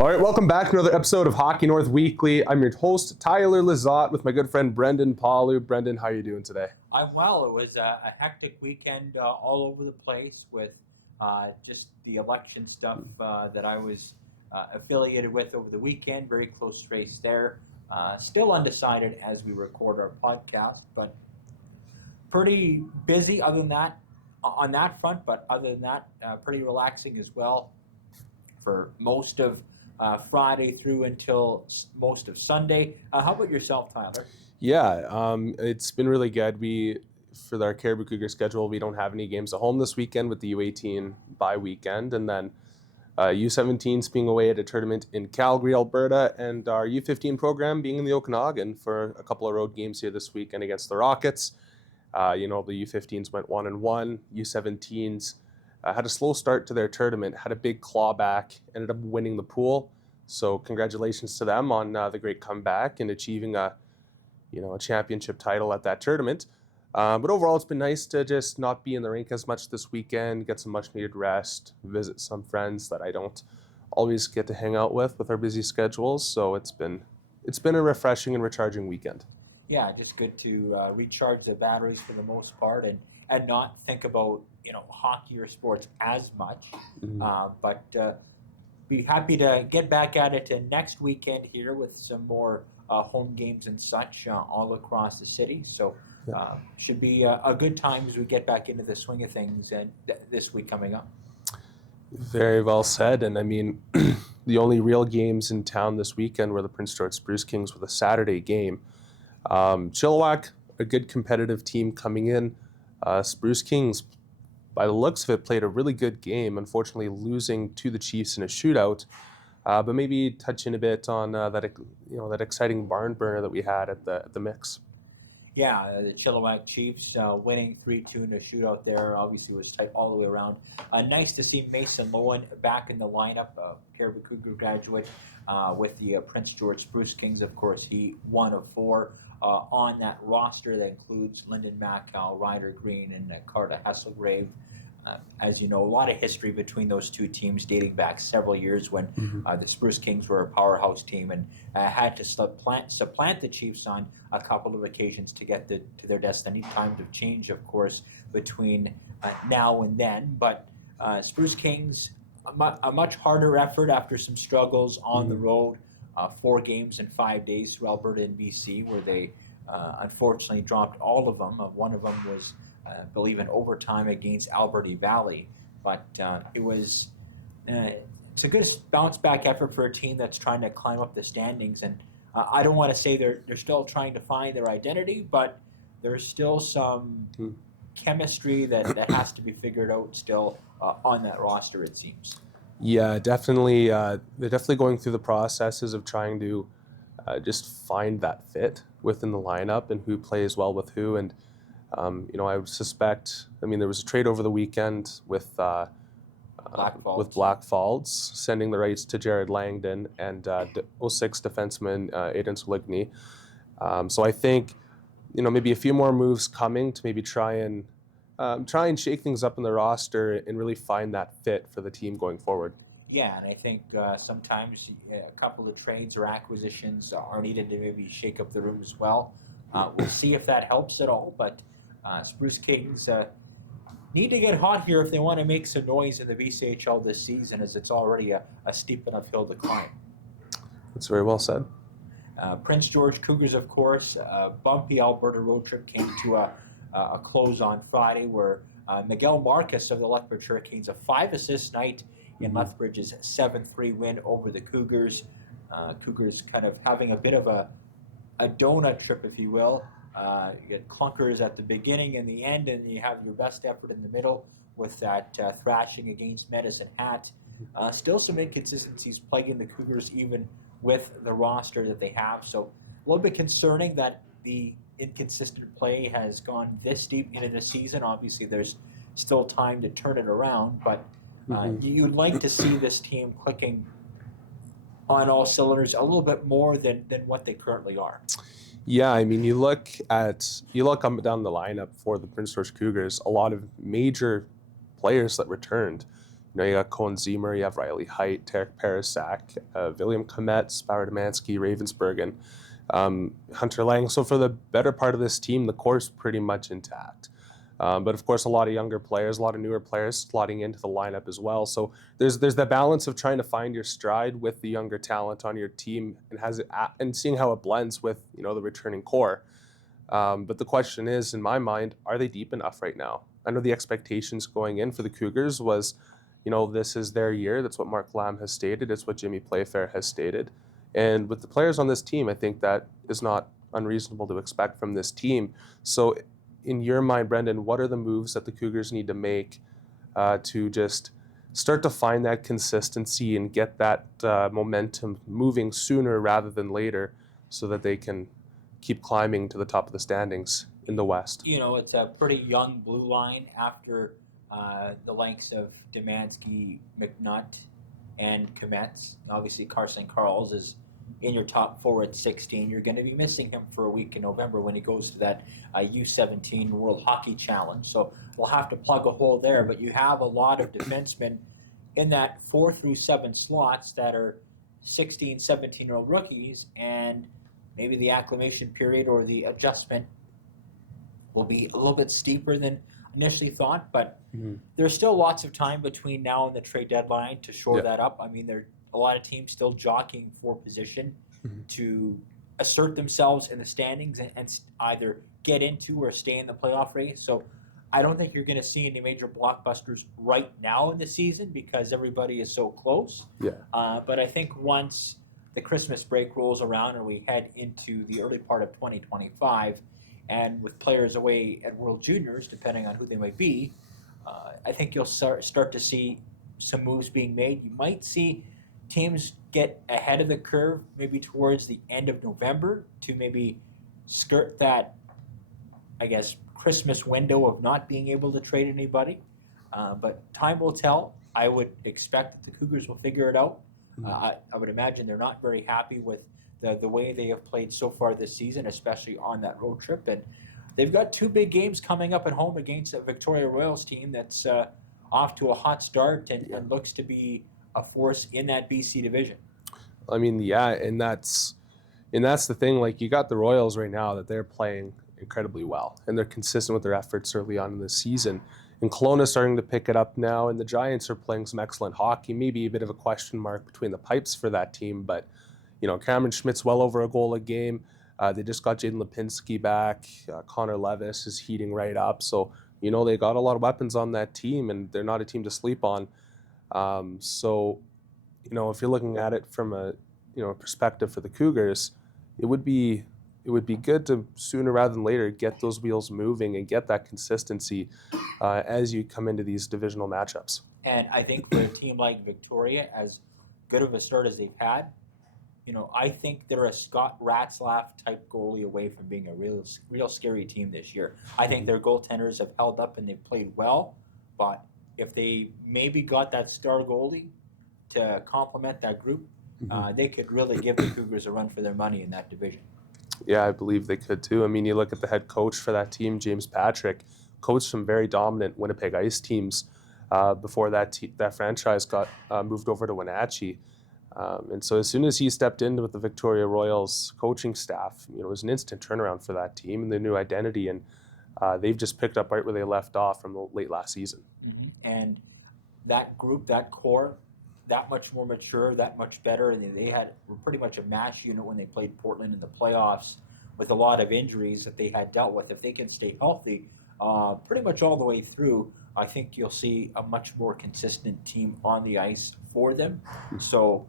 All right, welcome back to another episode of Hockey North Weekly. I'm your host, Tyler.lizotte, with my good friend Brendan Pawliw. Brendan, how are you doing today? I'm well. It was a hectic weekend all over the place with just the election stuff that I was affiliated with over the weekend. Very close race there. Still undecided as we record our podcast, but pretty busy other than that on that front. But other than that, pretty relaxing as well for most of Friday through until most of Sunday. How about yourself, Tyler? Yeah, it's been really good. For our Cariboo Cougar schedule, we don't have any games at home this weekend with the U18 bye weekend, and then U17's being away at a tournament in Calgary, Alberta, and our U15 program being in the Okanagan for a couple of road games here this weekend against the Rockets. The U15s went 1-1. U17s had a slow start to their tournament, had a big clawback, ended up winning the pool. So congratulations to them on the great comeback and achieving a championship title at that tournament. But overall, it's been nice to just not be in the rink as much this weekend, get some much-needed rest, visit some friends that I don't always get to hang out with our busy schedules. So it's been a refreshing and recharging weekend. Yeah, just good to recharge the batteries for the most part and not think about hockey or sports as much. Mm-hmm. But be happy to get back at it next weekend here with some more home games and such all across the city. So should be a good time as we get back into the swing of things and this week coming up. Very well said. And I mean, the only real games in town this weekend were the Prince George Spruce Kings with a Saturday game. Chilliwack, a good competitive team coming in. Spruce Kings, by the looks of it, played a really good game, unfortunately losing to the Chiefs in a shootout. But maybe touching a bit on that exciting barn burner that we had at the mix. Yeah, the Chilliwack Chiefs winning 3-2 in a shootout there. Obviously was tight all the way around. Nice to see Mason Lowen back in the lineup, Cariboo Cougar graduate with the Prince George Spruce Kings. Of course, he one of four on that roster that includes Lyndon Mackow, Ryder Green, and Carta Hesselgrave. As you know, a lot of history between those two teams dating back several years when the Spruce Kings were a powerhouse team and had to supplant the Chiefs on a couple of occasions to get to their destiny. Times have changed, of course, between now and then. But Spruce Kings, a much harder effort after some struggles on the road. 4 games in 5 days through Alberta and BC, where they unfortunately dropped all of them. One of them was I believe in overtime against Alberta Valley, but it's a good bounce back effort for a team that's trying to climb up the standings. And I don't want to say they're still trying to find their identity, but there's still some chemistry that has to be figured out still on that roster, it seems. Yeah, definitely. They're definitely going through the processes of trying to just find that fit within the lineup and who plays well with who. And I would suspect. I mean, there was a trade over the weekend with Black Falls, sending the rights to Jared Langdon and 06 defenseman Aiden Soligny. So I think, maybe a few more moves coming to maybe try and shake things up in the roster and really find that fit for the team going forward. Yeah, and I think sometimes a couple of trades or acquisitions are needed to maybe shake up the room as well. We'll see if that helps at all, but Spruce Kings need to get hot here if they want to make some noise in the VCHL this season, as it's already a steep enough hill to climb. That's very well said. Prince George Cougars, of course, a bumpy Alberta road trip came to a close on Friday, where Miguel Marcus of the Lethbridge Hurricanes, a 5-assist night in Lethbridge's 7-3 win over the Cougars. Cougars kind of having a bit of a donut trip, if you will. You get clunkers at the beginning and the end, and you have your best effort in the middle with that thrashing against Medicine Hat. Still some inconsistencies plaguing the Cougars even with the roster that they have. So a little bit concerning that the inconsistent play has gone this deep into the season. Obviously, there's still time to turn it around, but you'd like to see this team clicking on all cylinders a little bit more than what they currently are. Yeah, I mean, you look up and down the lineup for the Prince George Cougars, a lot of major players that returned. You got Cohen Zemer, you have Riley Height, Tarek Parasak, William Komet, Spauer Demansky, Ravensburg, and Hunter Lang. So for the better part of this team, the core is pretty much intact. But of course, a lot of younger players, a lot of newer players slotting into the lineup as well. So there's the balance of trying to find your stride with the younger talent on your team and seeing how it blends with the returning core. But the question is, in my mind, are they deep enough right now? I know the expectations going in for the Cougars was, this is their year. That's what Mark Lamb has stated. It's what Jimmy Playfair has stated. And with the players on this team, I think that is not unreasonable to expect from this team. So in your mind, Brendan, what are the moves that the Cougars need to make to just start to find that consistency and get that momentum moving sooner rather than later so that they can keep climbing to the top of the standings in the West? It's a pretty young blue line after the likes of Demansky, McNutt, and Kometz. Obviously, Carson Karls is in your top four at 16. You're going to be missing him for a week in November when he goes to that U17 World Hockey Challenge. So we'll have to plug a hole there. But you have a lot of defensemen in that 4 through 7 slots that are 16, 17-year-old rookies, and maybe the acclimation period or the adjustment will be a little bit steeper than initially thought, but there's still lots of time between now and the trade deadline to shore that up. I mean, there are a lot of teams still jockeying for position to assert themselves in the standings and either get into or stay in the playoff race. So I don't think you're going to see any major blockbusters right now in the season because everybody is so close. But I think once the Christmas break rolls around and we head into the early part of 2025, and with players away at World Juniors, depending on who they might be, I think you'll start to see some moves being made. You might see teams get ahead of the curve maybe towards the end of November to maybe skirt that, I guess, Christmas window of not being able to trade anybody. But time will tell. I would expect that the Cougars will figure it out. I would imagine they're not very happy with the way they have played so far this season, especially on that road trip. And they've got 2 big games coming up at home against a Victoria Royals team that's off to a hot start and looks to be a force in that BC division. I mean, and that's the thing. Like, you got the Royals right now that they're playing incredibly well, and they're consistent with their efforts early on in the season. And Kelowna's starting to pick it up now, and the Giants are playing some excellent hockey. Maybe a bit of a question mark between the pipes for that team, but Cameron Schmidt's well over a goal a game. They just got Jaden Lipinski back. Connor Levis is heating right up. So, they got a lot of weapons on that team, and they're not a team to sleep on. So, if you're looking at it from a perspective for the Cougars, it would be good to sooner rather than later get those wheels moving and get that consistency as you come into these divisional matchups. And I think for a team like Victoria, as good of a start as they've had, I think they're a Scott Ratzlaff type goalie away from being a real scary team this year. I think their goaltenders have held up and they've played well, but if they maybe got that star goalie to complement that group, they could really give the Cougars a run for their money in that division. Yeah, I believe they could too. I mean, you look at the head coach for that team, James Patrick, coached some very dominant Winnipeg Ice teams before that franchise got moved over to Wenatchee. And so as soon as he stepped in with the Victoria Royals coaching staff, it was an instant turnaround for that team and their new identity. And they've just picked up right where they left off from the late last season. And that group, that core, that much more mature, that much better. And they were pretty much a mash unit when they played Portland in the playoffs with a lot of injuries that they had dealt with. If they can stay healthy pretty much all the way through, I think you'll see a much more consistent team on the ice for them. So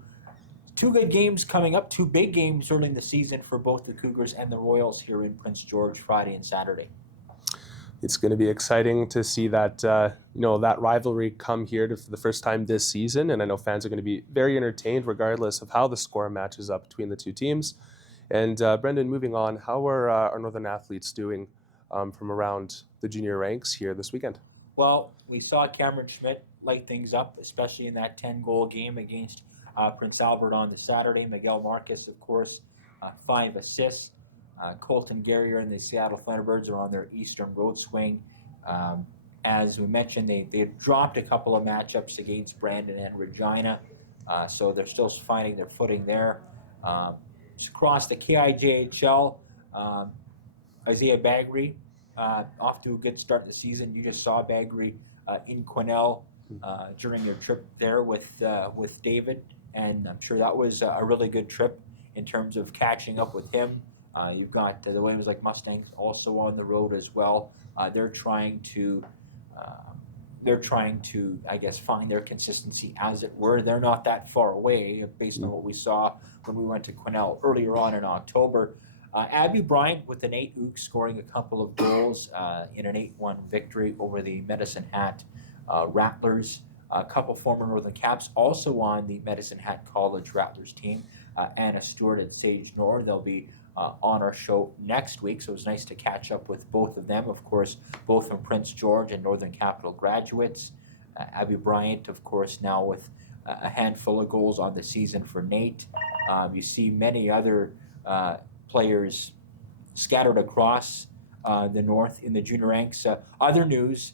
2 good games coming up, 2 big games early in the season for both the Cougars and the Royals here in Prince George, Friday and Saturday. It's going to be exciting to see that that rivalry come here for the first time this season, and I know fans are going to be very entertained regardless of how the score matches up between the 2 teams. And Brendan, moving on, how are our Northern athletes doing from around the junior ranks here this weekend? Well, we saw Cameron Schmidt light things up, especially in that 10-goal game against Prince Albert on the Saturday. Miguel Marcus, of course, 5 assists. Colton Guerrier and the Seattle Thunderbirds are on their Eastern Road swing. As we mentioned, they dropped a couple of matchups against Brandon and Regina, so they're still finding their footing there. Across the KIJHL, Isaiah Bagri off to a good start the season. You just saw Bagri in Quesnel during your trip there with David, and I'm sure that was a really good trip in terms of catching up with him. You've got the Williams Lake Mustangs also on the road as well. They're trying to, I guess, find their consistency, as it were. They're not that far away, based on what we saw when we went to Quesnel earlier on in October. Abby Bryant with an 8 scoring a couple of goals in an 8-1 victory over the Medicine Hat Rattlers. A couple former Northern Caps also on the Medicine Hat College Rattlers team. Anna Stewart and Sage Nord. They'll be on our show next week, so it's nice to catch up with both of them. Of course, both from Prince George and Northern Capital graduates. Abby Bryant, of course, now with a handful of goals on the season for Nate. You see many other players scattered across the North in the junior ranks. Other news,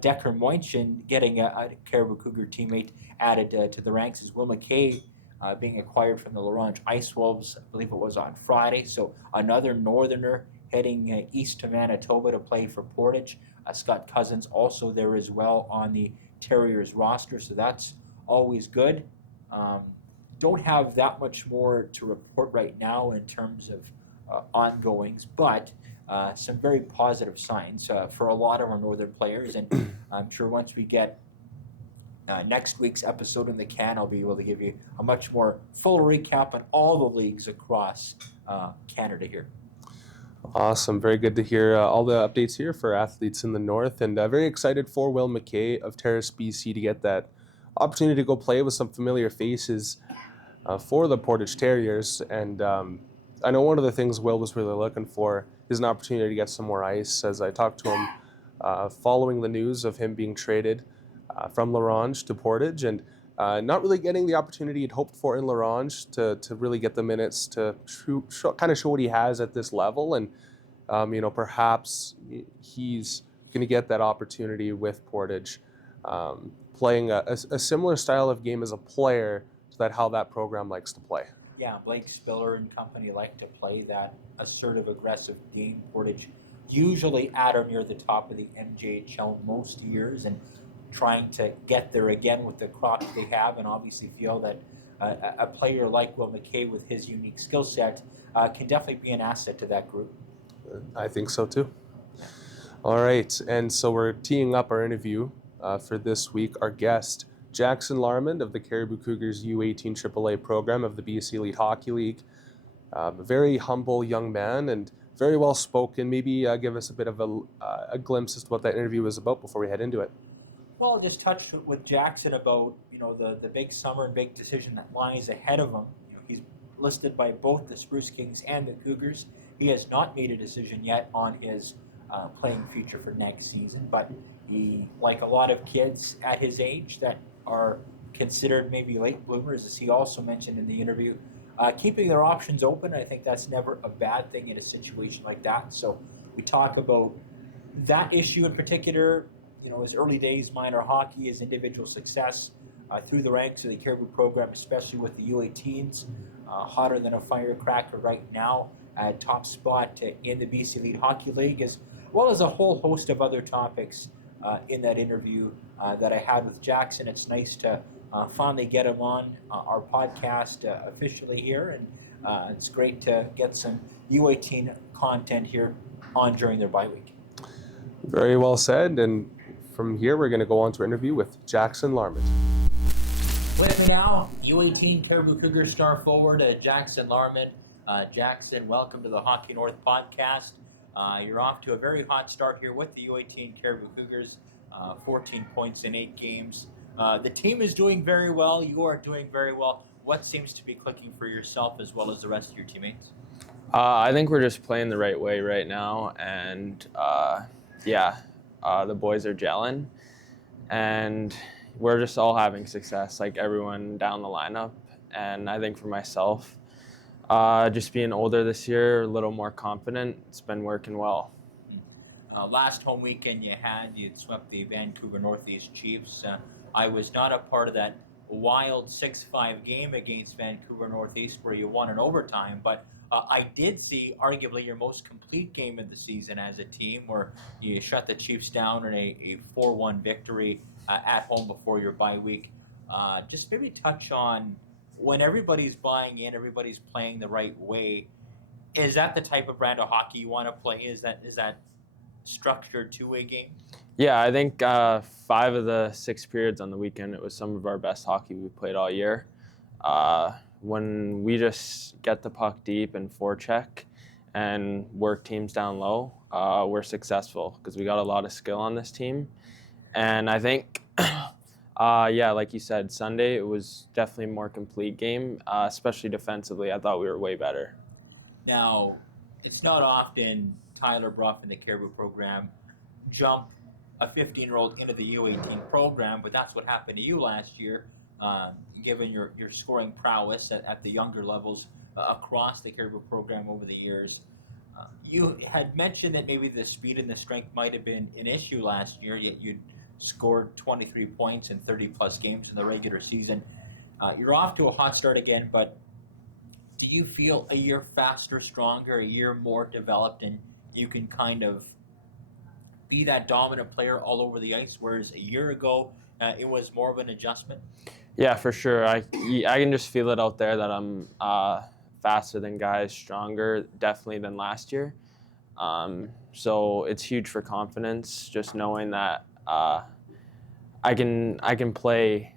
Decker Moinchin getting a Cariboo Cougar teammate added to the ranks is Will McKay being acquired from the Laurent Ice Wolves, I believe it was on Friday. So another Northerner heading east to Manitoba to play for Portage. Scott Cousins also there as well on the Terriers roster, so that's always good. Don't have that much more to report right now in terms of ongoings, but some very positive signs for a lot of our Northern players, and I'm sure once we get next week's episode in the can, I'll be able to give you a much more full recap on all the leagues across Canada here. Awesome. Very good to hear all the updates here for athletes in the North, and very excited for Will McKay of Terrace, BC to get that opportunity to go play with some familiar faces for the Portage Terriers. And I know one of the things Will was really looking for is an opportunity to get some more ice. As I talked to him following the news of him being traded from Laurent to Portage, and not really getting the opportunity he'd hoped for in Laurent to really get the minutes to kind of show what he has at this level. And perhaps he's going to get that opportunity with Portage, playing a similar style of game as a player to how that program likes to play. Yeah, Blake Spiller and company like to play that assertive, aggressive game. Portage usually at or near the top of the MJHL most years, and trying to get there again with the crop they have, and obviously feel that a player like Will McKay with his unique skill set can definitely be an asset to that group. I think so too. All right, and so we're teeing up our interview for this week. Our guest, Jaxon Larmand of the Cariboo Cougars U18 AAA program of the BC Elite Hockey League. A very humble young man and very well spoken. Maybe give us a bit of a glimpse as to what that interview was about before we head into it. Well, I'll just touch with Jaxon about the big summer and big decision that lies ahead of him. He's listed by both the Spruce Kings and the Cougars. He has not made a decision yet on his playing future for next season, but he, like a lot of kids at his age that are considered maybe late bloomers, as he also mentioned in the interview, keeping their options open. I think that's never a bad thing in a situation like that. So we talk about that issue in particular, his early days, minor hockey, his individual success through the ranks of the Cariboo program, especially with the U18s, hotter than a firecracker right now, at top spot in the BC Elite Hockey League, as well as a whole host of other topics in that interview that I had with Jaxon. It's nice to finally get him on our podcast officially here, and it's great to get some U18 content here on during their bye week. Very well said, and from here we're going to go on to our interview with Jaxon Larmand. With me now, U18 Cariboo Cougars star forward Jaxon Larmand. Jaxon, welcome to the Hockey North podcast. You're off to a very hot start here with the U18 Cariboo Cougars, 14 points in 8 games. The team is doing very well. You are doing very well. What seems to be clicking for yourself as well as the rest of your teammates? I think we're just playing the right way right now, and the boys are gelling, and we're just all having success, like everyone down the lineup. And I think for myself, just being older this year, a little more confident, it's been working well. Last home weekend you'd swept the Vancouver Northeast Chiefs. I was not a part of that wild 6-5 game against Vancouver Northeast where you won in overtime, but I did see arguably your most complete game of the season as a team where you shut the Chiefs down in a 4-1 victory at home before your bye week. Just maybe touch on when everybody's buying in, everybody's playing the right way. Is that the type of brand of hockey you want to play? Is that structured two-way game? Yeah, I think 5 of the 6 periods on the weekend, it was some of our best hockey we played all year. When we just get the puck deep and forecheck and work teams down low, we're successful because we got a lot of skill on this team. And I think, yeah, like you said, Sunday, it was definitely a more complete game, especially defensively. I thought we were way better. Now, it's not often Tyler Bruff in the Cariboo program jump a 15-year-old into the U18 program, but that's what happened to you last year, given your scoring prowess at the younger levels across the Cariboo program over the years. You had mentioned that maybe the speed and the strength might have been an issue last year, yet you'd scored 23 points in 30-plus games in the regular season. You're off to a hot start again, but do you feel a year faster, stronger, a year more developed, and you can kind of be that dominant player all over the ice, whereas a year ago it was more of an adjustment? Yeah, for sure. I can just feel it out there that I'm faster than guys, stronger definitely than last year. So it's huge for confidence, just knowing that I can play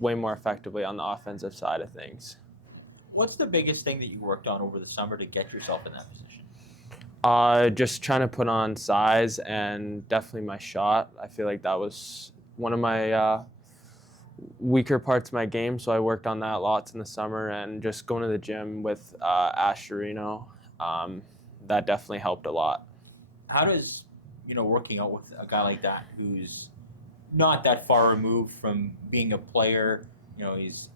way more effectively on the offensive side of things. What's the biggest thing that you worked on over the summer to get yourself in that position? Just trying to put on size and definitely my shot. I feel like that was one of my weaker parts of my game, so I worked on that lots in the summer, and just going to the gym with Ash Sharino, that definitely helped a lot. How does working out with a guy like that who's not that far removed from being a player? He's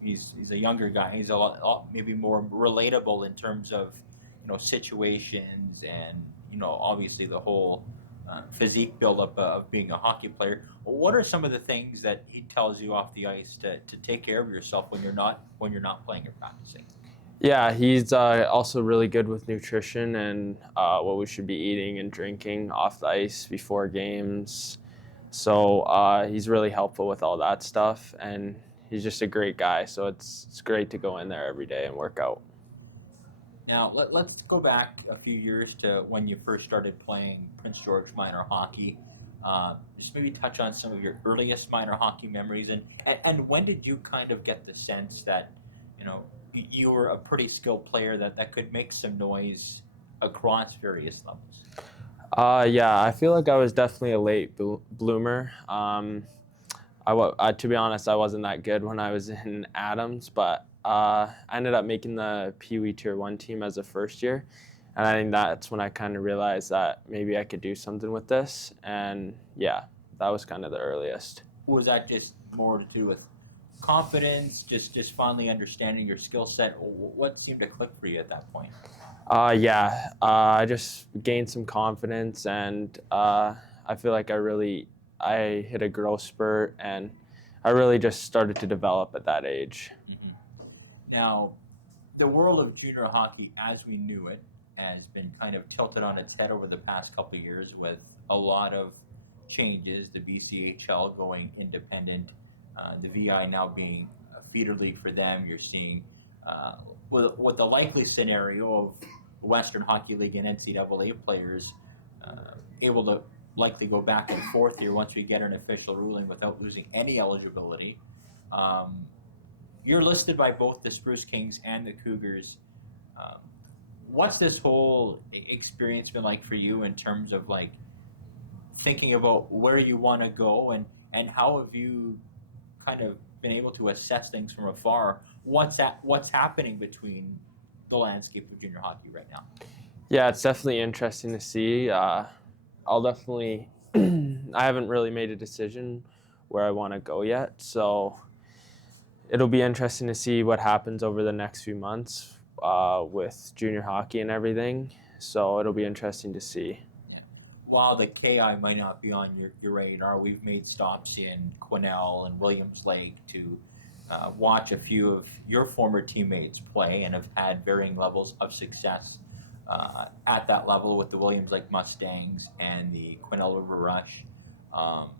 a younger guy. He's a lot maybe more relatable in terms of situations and obviously the whole physique buildup of being a hockey player. What are some of the things that he tells you off the ice to take care of yourself when you're not playing or practicing? Yeah, he's also really good with nutrition and what we should be eating and drinking off the ice before games. So he's really helpful with all that stuff, and he's just a great guy. So it's great to go in there every day and work out. Now, let's go back a few years to when you first started playing Prince George minor hockey. Just maybe touch on some of your earliest minor hockey memories, and when did you kind of get the sense that you were a pretty skilled player that could make some noise across various levels? Yeah, I feel like I was definitely a late bloomer. To be honest, I wasn't that good when I was in Adams, but I ended up making the Pee Wee Tier 1 team as a first year. And I think that's when I kind of realized that maybe I could do something with this. And yeah, that was kind of the earliest. Was that just more to do with confidence, just finally understanding your skill set? What seemed to click for you at that point? Yeah, I just gained some confidence, and I feel like I hit a growth spurt, and I really just started to develop at that age. Mm-hmm. Now, the world of junior hockey as we knew it has been kind of tilted on its head over the past couple of years with a lot of changes, the BCHL going independent, the VI now being a feeder league for them. You're seeing what the likely scenario of Western Hockey League and NCAA players able to likely go back and forth here once we get an official ruling without losing any eligibility. You're listed by both the Spruce Kings and the Cougars. What's this whole experience been like for you in terms of like thinking about where you want to go, and how have you kind of been able to assess things from afar? What's happening between the landscape of junior hockey right now? Yeah, it's definitely interesting to see. I'll definitely I haven't really made a decision where I want to go yet, so it'll be interesting to see what happens over the next few months with junior hockey and everything. So it'll be interesting to see. Yeah. while the KI might not be on your radar, we've made stops in Quesnel and Williams Lake to watch a few of your former teammates play and have had varying levels of success at that level with the Williams Lake Mustangs and the Quesnel River Rush. How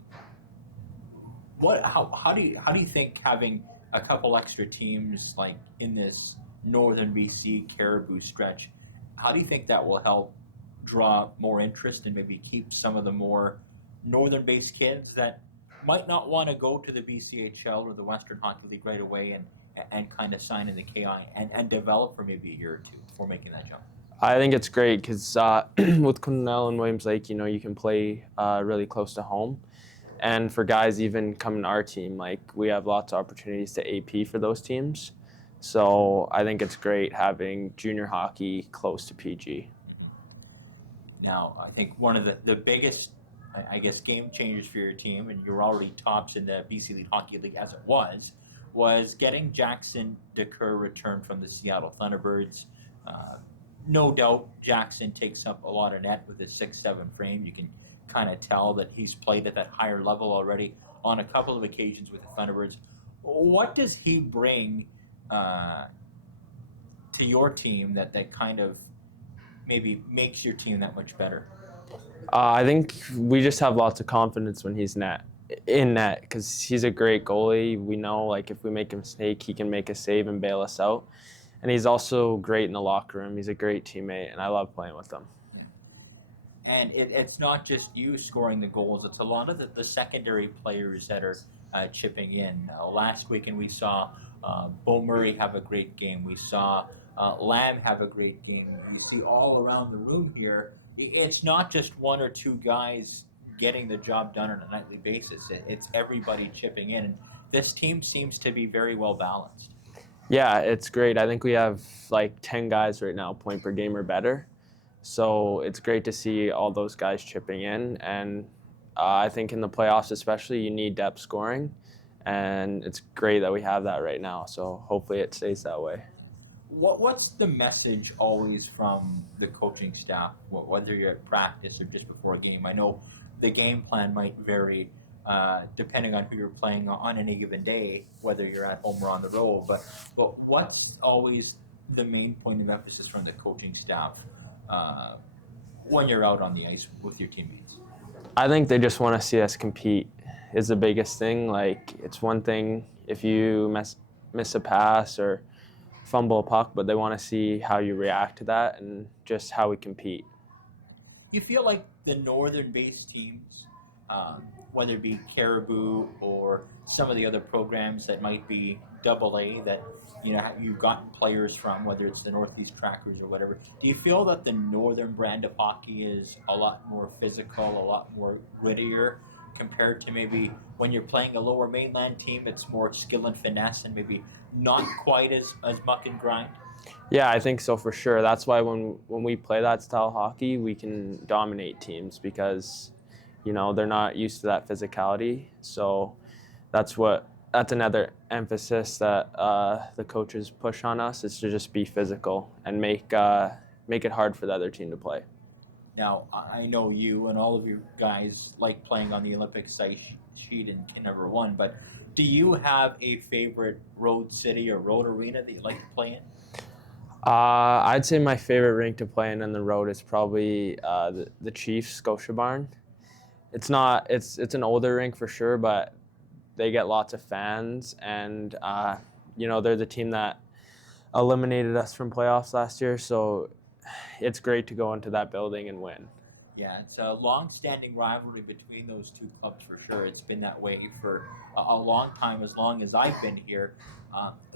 do you think having a couple extra teams like in this northern BC Cariboo stretch, how do you think that will help draw more interest and maybe keep some of the more northern-based kids that might not want to go to the BCHL or the Western Hockey League right away and kind of sign in the KI and develop for maybe a year or two before making that jump? I think it's great because with Quesnel and Williams Lake, you can play really close to home. And for guys even coming to our team, like we have lots of opportunities to AP for those teams. So I think it's great having junior hockey close to PG. Now, I think one of the biggest, I guess, game changers for your team, and you're already tops in the BC Elite Hockey League as it was getting Jaxon Larmand returned from the Seattle Thunderbirds. No doubt Jaxon takes up a lot of net with his 6'7" frame. You can kind of tell that he's played at that higher level already on a couple of occasions with the Thunderbirds. What does he bring to your team that kind of maybe makes your team that much better? I think we just have lots of confidence when he's in net because he's a great goalie. We know like if we make a mistake, he can make a save and bail us out. And he's also great in the locker room. He's a great teammate, and I love playing with him. And it's not just you scoring the goals. It's a lot of the secondary players that are chipping in. Last weekend we saw Bo Murray have a great game. We saw Lamb have a great game. We see all around the room here, it's not just one or two guys getting the job done on a nightly basis. It's everybody chipping in. And this team seems to be very well balanced. Yeah, it's great. I think we have like 10 guys right now, point per game or better. So it's great to see all those guys chipping in. And I think in the playoffs especially, you need depth scoring. And it's great that we have that right now. So hopefully it stays that way. What's the message always from the coaching staff, whether you're at practice or just before a game? I know the game plan might vary depending on who you're playing on any given day, whether you're at home or on the road. But what's always the main point of emphasis from the coaching staff when you're out on the ice with your teammates? I think they just want to see us compete is the biggest thing. Like, it's one thing if you miss a pass or fumble a puck, but they want to see how you react to that and just how we compete. You feel like the northern-based teams, whether it be Cariboo or some of the other programs that might be AA that you've gotten players from, whether it's the Northeast Crackers or whatever, do you feel that the northern brand of hockey is a lot more physical, a lot more grittier compared to maybe when you're playing a lower mainland team, it's more skill and finesse and maybe not quite as muck and grind? Yeah, I think so for sure. That's why when we play that style of hockey, we can dominate teams because, they're not used to that physicality. So that's another emphasis that the coaches push on us is to just be physical and make it hard for the other team to play. Now, I know you and all of you guys like playing on the Olympic site sheet in number one, but do you have a favorite road city or road arena that you like to play in? I'd say my favorite rink to play in on the road is probably the Chiefs Scotia Barn. It's an older rink for sure, but they get lots of fans, and they're the team that eliminated us from playoffs last year, so it's great to go into that building and win. Yeah, it's a long-standing rivalry between those two clubs for sure. It's been that way for a long time, as long as I've been here.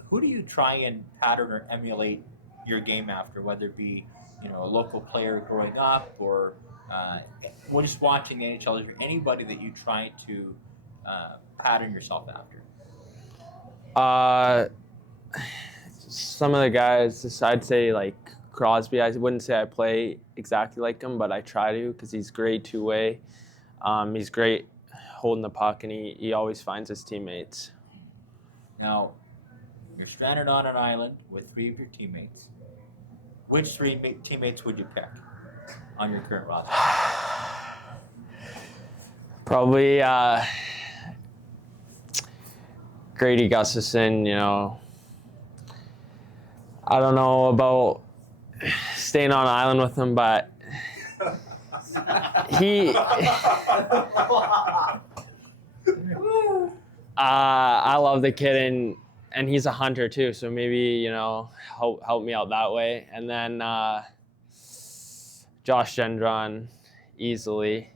Who do you try and pattern or emulate your game after, whether it be a local player growing up or just watching the NHL? Is there anybody that you try to pattern yourself after? Some of the guys, I'd say like Crosby. I wouldn't say I play exactly like him, but I try to because he's great two-way. He's great holding the puck, and he always finds his teammates. Now, you're stranded on an island with three of your teammates. Which three teammates would you pick on your current roster? Probably Grady Gustafson, you know. I don't know about staying on an island with him, but I love the kid, and he's a hunter too, so maybe, you know, help me out that way. And then Josh Gendron, easily.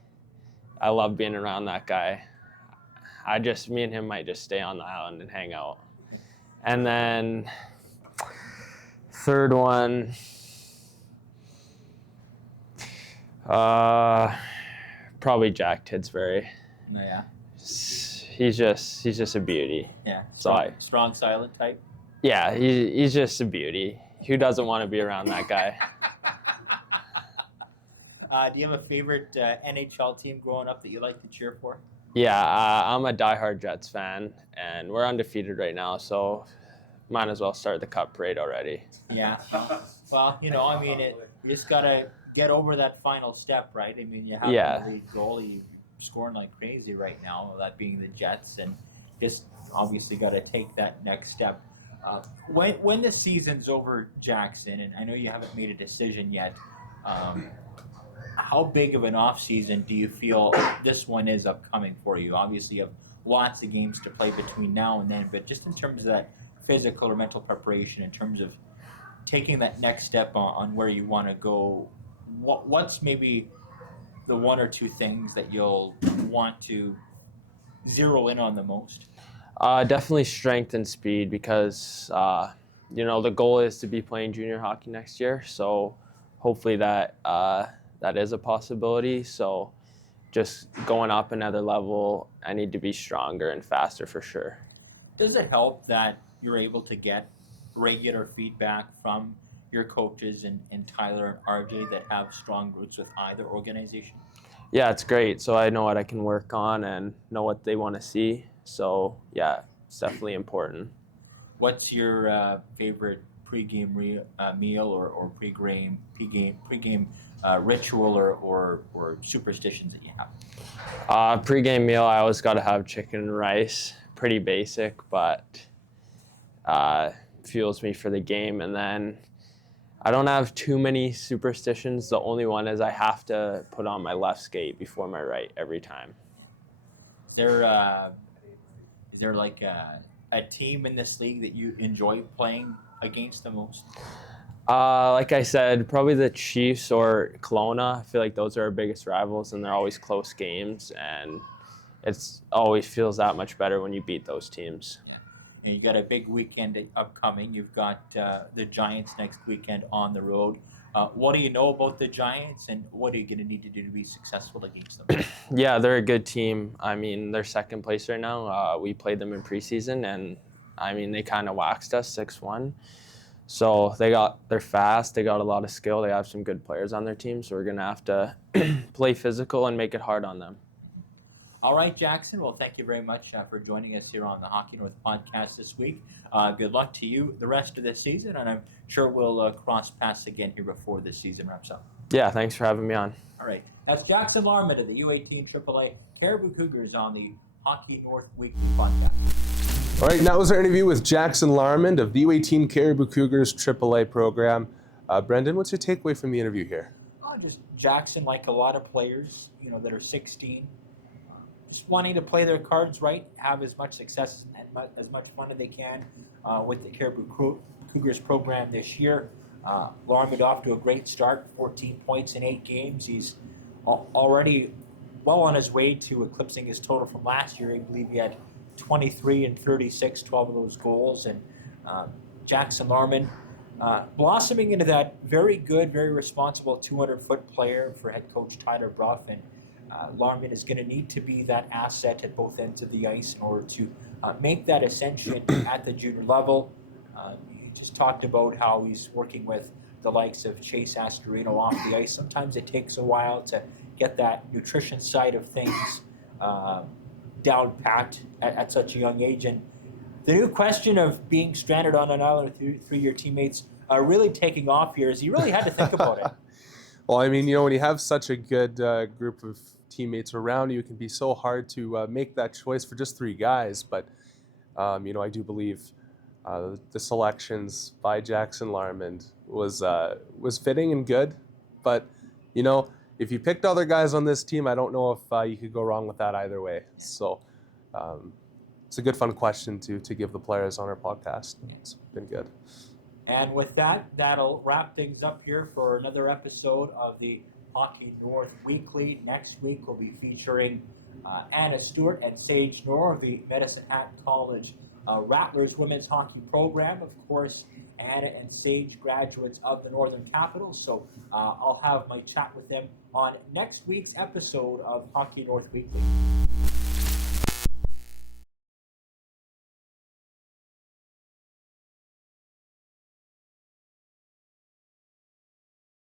I love being around that guy. Me and him might just stay on the island and hang out. And then third one, probably Jack Tidsbury. Yeah. He's just a beauty. Yeah. Strong silent type. Yeah, he's just a beauty. Who doesn't want to be around that guy? Do you have a favorite NHL team growing up that you like to cheer for? Yeah, I'm a diehard Jets fan, and we're undefeated right now, so might as well start the cup parade already. Yeah. Well, you know, I mean, you just got to get over that final step, right? I mean, you have the lead goalie scoring like crazy right now, that being the Jets, and just obviously got to take that next step. When the season's over, Jaxon, and I know you haven't made a decision yet, how big of an off-season do you feel this one is upcoming for you? Obviously, you have lots of games to play between now and then, but just in terms of that physical or mental preparation, in terms of taking that next step on where you want to go, what's maybe the one or two things that you'll want to zero in on the most? Definitely strength and speed, because you know, the goal is to be playing junior hockey next year, so hopefully that is a possibility. So just going up another level, I need to be stronger and faster for sure. Does it help that you're able to get regular feedback from your coaches and Tyler and RJ that have strong roots with either organization? Yeah, it's great. So I know what I can work on and know what they want to see. So yeah, it's definitely important. What's your favorite pregame meal or pregame ritual or superstitions that you have? Pregame meal, I always got to have chicken and rice. Pretty basic, but fuels me for the game. And then I don't have too many superstitions. The only one is I have to put on my left skate before my right every time. Is there like a team in this league that you enjoy playing against the most? Like I said, probably the Chiefs or Kelowna. I feel like those are our biggest rivals, and they're always close games, and it's always feels that much better when you beat those teams. Yeah. And you got a big weekend upcoming. You've got the Giants next weekend on the road. What do you know about the Giants, and what are you going to need to do to be successful against them? Yeah, they're a good team. I mean, they're second place right now. We played them in preseason, and I mean, they kind of waxed us 6-1. So they're fast. They got a lot of skill. They have some good players on their team. So we're going to have to play physical and make it hard on them. All right, Jaxon. Well, thank you very much for joining us here on the Hockey North podcast this week. Good luck to you the rest of the season, and I'm sure we'll cross paths again here before the season wraps up. Yeah, thanks for having me on. All right. That's Jaxon Larmand of the U18 AAA Cariboo Cougars on the Hockey North Weekly podcast. All right, that was our interview with Jaxon Larmand of the U18 Cariboo Cougars AAA program. Brendan, what's your takeaway from the interview here? Just Jaxon, like a lot of players, that are 16, just wanting to play their cards right, have as much success and as much fun as they can with the Cariboo Cougars program this year. Larmand off to a great start, 14 points in 8 games. He's already well on his way to eclipsing his total from last year. I believe he had 23 and 36, 12 of those goals. And Jaxon Larmand blossoming into that very good, very responsible 200-foot player for head coach Tyler Bruff. And Larmand is going to need to be that asset at both ends of the ice in order to make that ascension at the junior level. He just talked about how he's working with the likes of Chase Astorino off the ice. Sometimes it takes a while to get that nutrition side of things down pat at such a young age. And the new question of being stranded on an island with 3 your teammates really taking off here is he really had to think about it. Well, I mean, when you have such a good group of teammates around you, it can be so hard to make that choice for just 3 guys. But I do believe the selections by Jaxon Larmand was fitting and good. But if you picked other guys on this team, I don't know if you could go wrong with that either way. So it's a good, fun question to give the players on our podcast. It's been good. And with that, that'll wrap things up here for another episode of the Hockey North Weekly. Next week, we'll be featuring Anna Stewart and Sage Knorr of the Medicine Hat College Rattlers women's hockey program. Of course, Anna and Sage, graduates of the Northern Capitals. So I'll have my chat with them on next week's episode of Hockey North Weekly.